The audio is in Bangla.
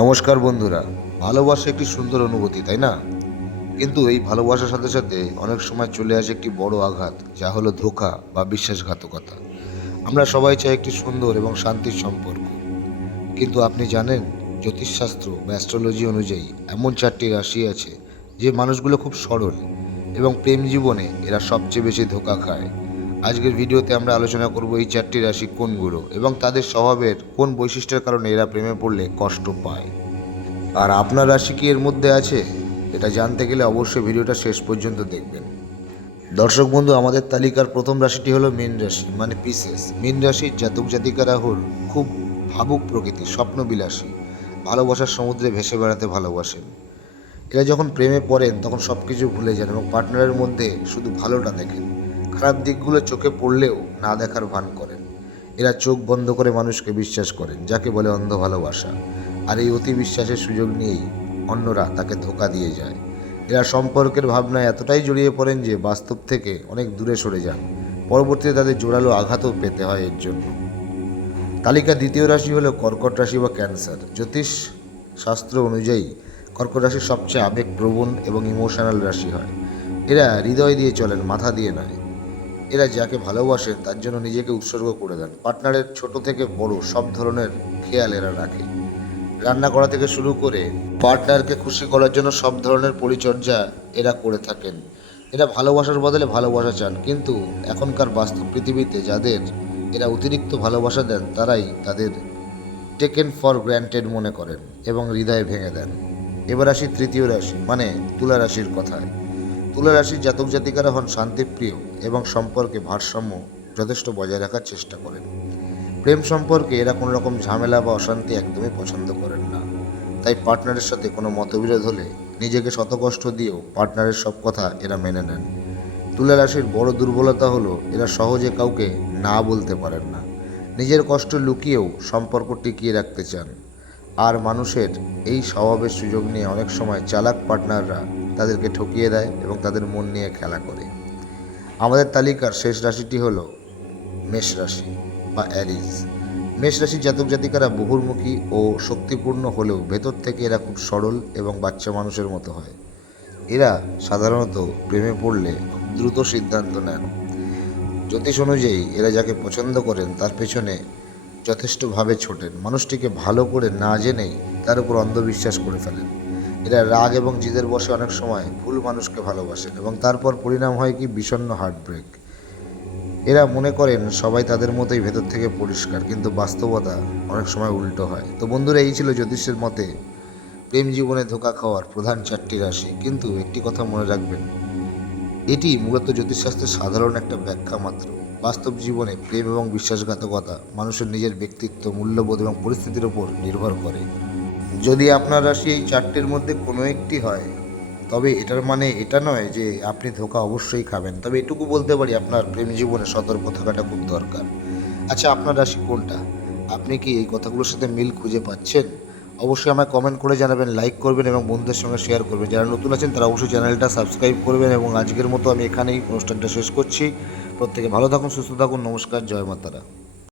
নমস্কার বন্ধুরা। ভালোবাসা একটি সুন্দর অনুভূতি, তাই না? কিন্তু এই ভালোবাসার সাথে সাথে অনেক সময় চলে আসে একটি বড় আঘাত, যা হলো ধোঁকা বা বিশ্বাসঘাতকতা। আমরা সবাই চাই একটি সুন্দর এবং শান্তির সম্পর্ক, কিন্তু আপনি জানেন, জ্যোতিষশাস্ত্র বা অ্যাস্ট্রোলজি অনুযায়ী এমন 4টি রাশি আছে যে মানুষগুলো খুব সরল এবং প্রেম জীবনে এরা সবচেয়ে বেশি ধোঁকা খায়। আজকের ভিডিওতে আমরা আলোচনা করব এই 4টি রাশি কোনগুলো এবং তাদের স্বভাবের কোন বৈশিষ্ট্যের কারণে এরা প্রেমে পড়লে কষ্ট পায়। আর আপনার রাশি কি এর মধ্যে আছে? এটা জানতে গেলে অবশ্যই ভিডিওটা শেষ পর্যন্ত দেখবেন। দর্শক বন্ধু, আমাদের তালিকার প্রথম রাশিটি হলো মীন রাশি, মানে পিসেস। মীন রাশির জাতক জাতিকারা হল খুব ভাবুক প্রকৃতির, স্বপ্নবিলাসী, ভালোবাসার সমুদ্রে ভেসে বেড়াতে ভালোবাসেন। এরা যখন প্রেমে পড়েন তখন সব কিছু ভুলে যান এবং পার্টনারের মধ্যে শুধু ভালোটা দেখেন। খারাপ দিকগুলো চোখে পড়লেও না দেখার ভান করেন। এরা চোখ বন্ধ করে মানুষকে বিশ্বাস করেন, যাকে বলে অন্ধ ভালোবাসা। আর এই অতি বিশ্বাসের সুযোগ নিয়েই অন্যরা তাকে ধোঁকা দিয়ে যায়। এরা সম্পর্কের ভাবনায় এতটাই জড়িয়ে পড়েন যে বাস্তব থেকে অনেক দূরে সরে যান। পরবর্তীতে তাদের জোরালো আঘাতও পেতে হয় এর জন্য। তালিকা দ্বিতীয় রাশি হলো কর্কট রাশি বা ক্যান্সার। জ্যোতিষ শাস্ত্র অনুযায়ী কর্কট রাশি সবচেয়ে আবেগপ্রবণ এবং ইমোশনাল রাশি হয়। এরা হৃদয় দিয়ে চলেন, মাথা দিয়ে নয়। এরা যাকে ভালোবাসেন তার জন্য নিজেকে উৎসর্গ করে দেন। পার্টনারের ছোট থেকে বড় সব ধরনের খেয়াল এরা রাখে। রান্না করা থেকে শুরু করে পার্টনারকে খুশি করার জন্য সব ধরনের পরিচর্যা এরা করে থাকেন। এরা ভালোবাসার বদলে ভালোবাসা চান, কিন্তু এখনকার বাস্তব পৃথিবীতে যাদের এরা অতিরিক্ত ভালোবাসা দেন তারাই তাদের টেকেন ফর গ্র্যান্টেড মনে করেন এবং হৃদয় ভেঙে দেন। এবার আসি তৃতীয় রাশি, মানে তুলা রাশির কথায়। তুলা রাশির জাতক জাতিকারা হন শান্তিপ্রিয় এবং সম্পর্কে ভারসাম্য যথেষ্ট বজায় রাখার চেষ্টা করেন। প্রেম সম্পর্কে এরা কোনো রকম ঝামেলা বা অশান্তি একদমই পছন্দ করেন না। তাই পার্টনারের সাথে কোনো মতবিরোধ হলে নিজেকে শতকষ্ট দিয়েও পার্টনারের সব কথা এরা মেনে নেন। তুলা রাশির বড় দুর্বলতা হলো এরা সহজে কাউকে না বলতে পারেন না। নিজের কষ্ট লুকিয়েও সম্পর্ক টিকিয়ে রাখতে চান। আর মানুষের এই স্বভাবের সুযোগ নিয়ে অনেক সময় চালাক পার্টনাররা তাদেরকে ঠকিয়ে দেয় এবং তাদের মন নিয়ে খেলা করে। আমাদের তালিকার শেষ রাশিটি হলো মেষ রাশি বা অ্যারিজ। মেষ রাশির জাতক জাতিকারা বহুর্মুখী ও শক্তিপূর্ণ হলেও ভেতর থেকে এরা খুব সরল এবং বাচ্চা মানুষের মতো হয়। এরা সাধারণত প্রেমে পড়লে খুব দ্রুত সিদ্ধান্ত নেন। জ্যোতিষ অনুযায়ী এরা যাকে পছন্দ করেন তার পেছনে যথেষ্টভাবে ছোটেন। মানুষটিকে ভালো করে না জেনেই তার উপর অন্ধবিশ্বাস করে ফেলেন। এরা রাগ এবং জিদের বশে অনেক সময় ভুল মানুষকে ভালোবাসেন এবং তারপর পরিণাম হয় কি বিষণ্ণ হার্টব্রেক। এরা মনে করেন সবাই তাদের মতোই ভেতর থেকে পরিষ্কার, কিন্তু বাস্তবতা অনেক সময় উল্টো হয়। তো বন্ধুরা, এই ছিল জ্যোতিষের মতে প্রেম জীবনে ধোঁকা খাওয়ার প্রধান 4টি রাশি। কিন্তু একটি কথা মনে রাখবেন, এটি মূলত জ্যোতিষশাস্ত্রের সাধারণ একটা ব্যাখ্যা মাত্র। বাস্তব জীবনে প্রেম এবং বিশ্বাসঘাতকতা মানুষের নিজের ব্যক্তিত্ব, মূল্যবোধ এবং পরিস্থিতির উপর নির্ভর করে। যদি আপনার রাশি এই 4টির মধ্যে কোনো একটি হয়, তবে এটার মানে এটা নয় যে আপনি ধোঁকা অবশ্যই খাবেন। তবে এটুকু বলতে পারি, আপনার প্রেম জীবনে সতর্ক থাকাটা খুব দরকার। আচ্ছা, আপনার রাশি কোনটা? আপনি কি এই কথাগুলোর সাথে মিল খুঁজে পাচ্ছেন? অবশ্যই আমায় কমেন্ট করে জানাবেন, লাইক করবেন এবং বন্ধুদের সঙ্গে শেয়ার করবেন। যারা নতুন আছেন তারা অবশ্যই চ্যানেলটা সাবস্ক্রাইব করবেন। এবং আজকের মতো আমি এখানেই অনুষ্ঠানটা শেষ করছি। প্রত্যেকে ভালো থাকুন, সুস্থ থাকুন। নমস্কার, জয় মাতারা।